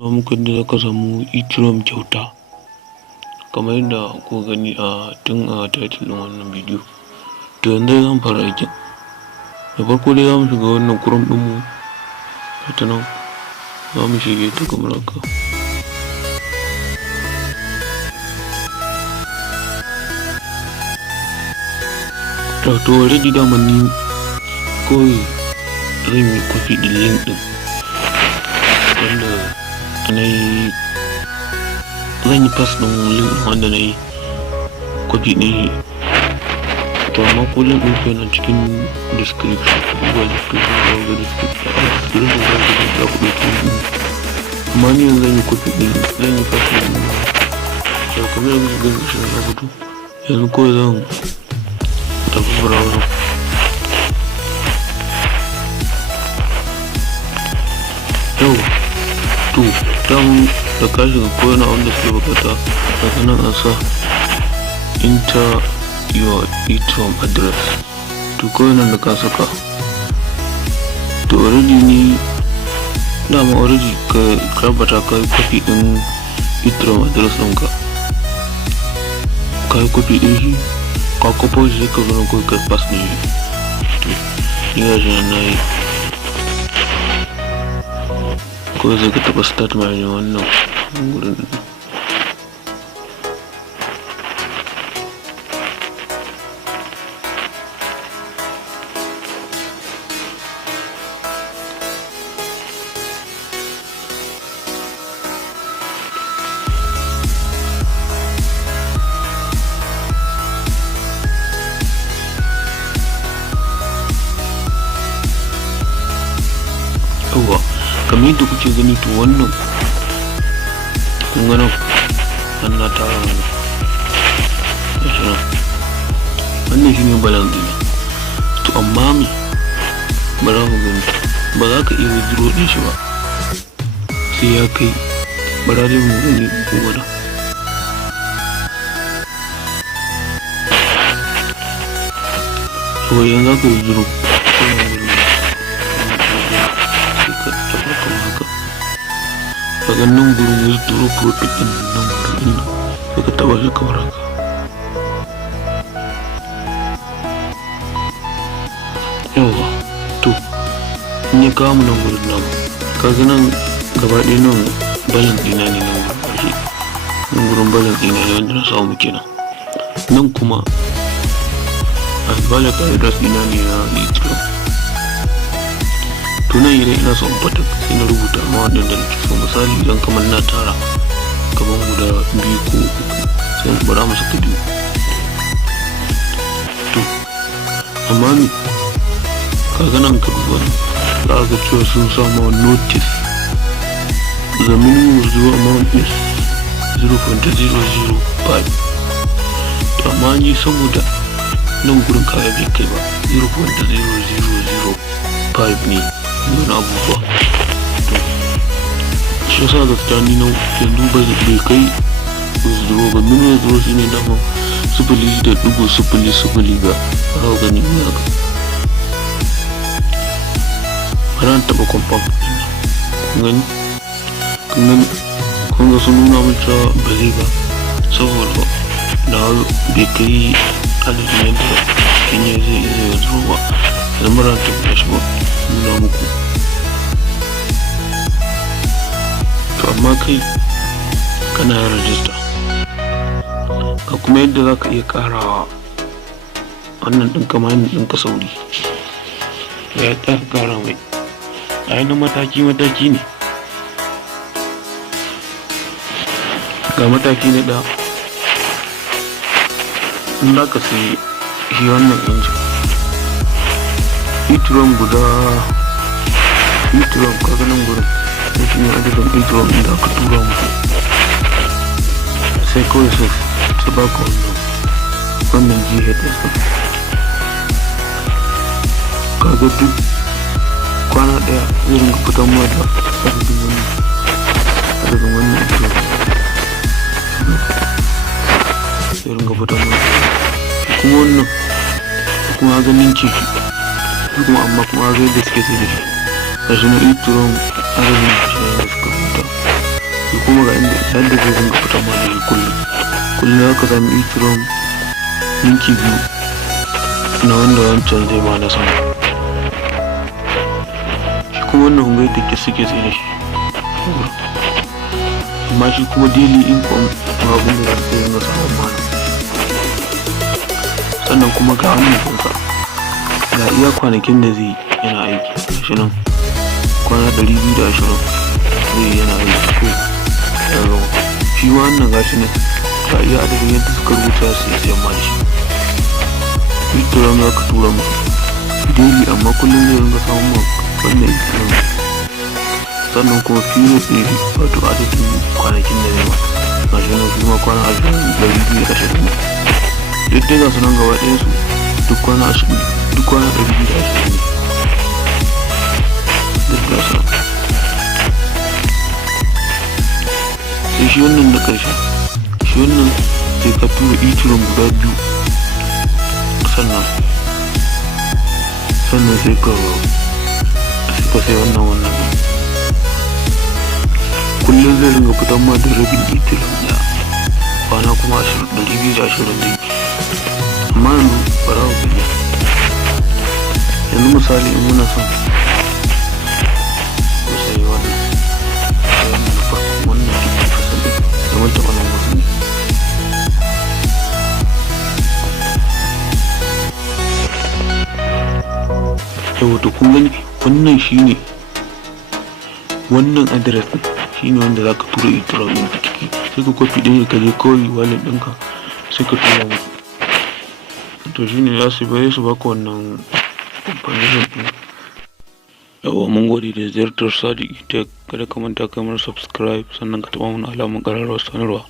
nuna muku yadda zaka samu ethereum kyauta kamar yadda kuka gani tun a title ɗin wannan bidiyo. To yanzu zan fara aikin. Da farko dai za mu shiga wannan chrome ɗinmu, ta nan za mu shige ta kamar haka. To already dama ni kawai zan yi copy ɗin link ɗin wanda na yi, zan yi pass ɗin link wanda na yi copy ɗin shi. To amma ko link ɗin yana cikin description, google description da ga description irin da za ku da kuɗi tun. Amma ni yanzu zan yi copy ɗin, zan yi pass ɗin to kamar yanzu ga shi na fito. Yanzu kawai zan tafi browser. Yau to damu da ka shiga ko yana wanda suke bukata daga nan an sa enter your ethereum address. To kawai nan da ka saka, to already ni dama already ka tabbata ka yi copy din ethereum address ɗinka, ka yi copy din shi ka kopo shi ka zo kawai ka pass ne. To ni ga shi na yi kawai zai ka taɓa start mai wannan gurin. Yawwa kamar yadda kuke gani, to wannan kun ga nan an na tara mana gashi nan, wannan shine balance ɗina. To amma me ba za ku gani, ba za ka iya withdraw ɗin shi ba sai ya kai, ba za mu gani ko gwada. To yanzu za ka withdraw daga nan gurin withdraw profit din nan gurin sai ka taba shi kamar haka. Yawa to in ya kawo mu nan gurin nan, kaga nan gaba ɗaya nan balance ɗina ne, nan gurin ƙarshe nan gurin balance ɗina ne wanda na samu kenan. Nan kuma albarka address ɗina ne na ethereum. To nan idan ina son fata sai na rubuta ma waɗanda nake so. Misali idan kamar na tara kaman guda 2 ko 3 sai in bara masa ta 2. To amma me kaga nan ka duba za ka cewa sun samu notice the minimum withdrawal amount is 0.005. to amma ni saboda nan gurin kaya bai kai ba 0.0005 ne wani abubuwa. To shi yasa gaskiya ni na yanzu bai kai withdraw ba. Min withdraw shi ne dama 0.00 ga rawa gani ne haka. Bana taɓa confirm ɗin kun ga sun nuna mun cewa ba zai ba saboda na bai kai adadin yadda kenya zai withdraw ba. Yanzu mara taɓa dashboard nuna muku. To amma kai kana yin rajista ga kuma yadda za ka iya ƙarawa wannan ɗinka mayan ɗinka sauri ya ta ƙara mai a yanar mataki ne. Ga mataki na ɗaya, in za ka sai shi wannan injin ethereum guda ethereum kaga nan gurin sai shi ne adadin ethereum da aka tura musu, sai kawai su ba ka wannan GHS kaga duk kwana ɗaya zai ringa fitan ma da adadin wannan ethereum zai ringa fitan ma kuma wannan kuma ganin ce kuma amma kuma ga yadda suke sai da shi gashi na ethereum adadin shi ne suka rubuta shi kuma ga yadda zai dinga fita ma da shi kullum haka sami ethereum ninki biyu na wanda wancan zai ma na sama. Shi kuma wannan hungai da suke tsaye da shi, amma shi kuma daily income ma abin da zai dinga samun mana. Sannan kuma ga wannan kunsa ga iya kwanakin da zai yana aiki, shi nan kwana 220 zai yana aiki ko ya gama. Shi ma wannan gashi ne ga iya adadin yadda suka rubuta su ya sayan ma da shi. Ethereum za ka tura mu daily, amma kullum zai ringa samun ma wannan Ethereum. Sannan kuma period ne wato adadin kwanakin da zai mata gashi nan shi ma kwana 220 duk dai ga su nan gaba ɗaya su duk kwana 220 ne duk ga su nan. Sai shi wannan na ƙarshe, shi wannan sai ka tura Ethereum guda biyu, sannan sai ka sai wannan kullum zai ringa fitan ma da rabin Ethereum ɗaya, kwana kuma 220 ne. Amma yanzu bara ku gani, yanzu misali in muna son ku sayi wannan na farko, wannan dubu kasance da mun taɓa nan wasu ne. Yau to kun gani wannan shine wannan address ɗin shine wanda za ka tura Ethereum ɗin a ciki, sai ka copy ɗin ka je kawai wallet ɗinka sai ka tura musu. To shine za su bai su baka wannan information ɗin. Yawwa mun gode da ziyartar Sadiq Tech, kada ka manta kamar subscribe sannan ka taɓa mana alamar ƙararrawar sanarwa.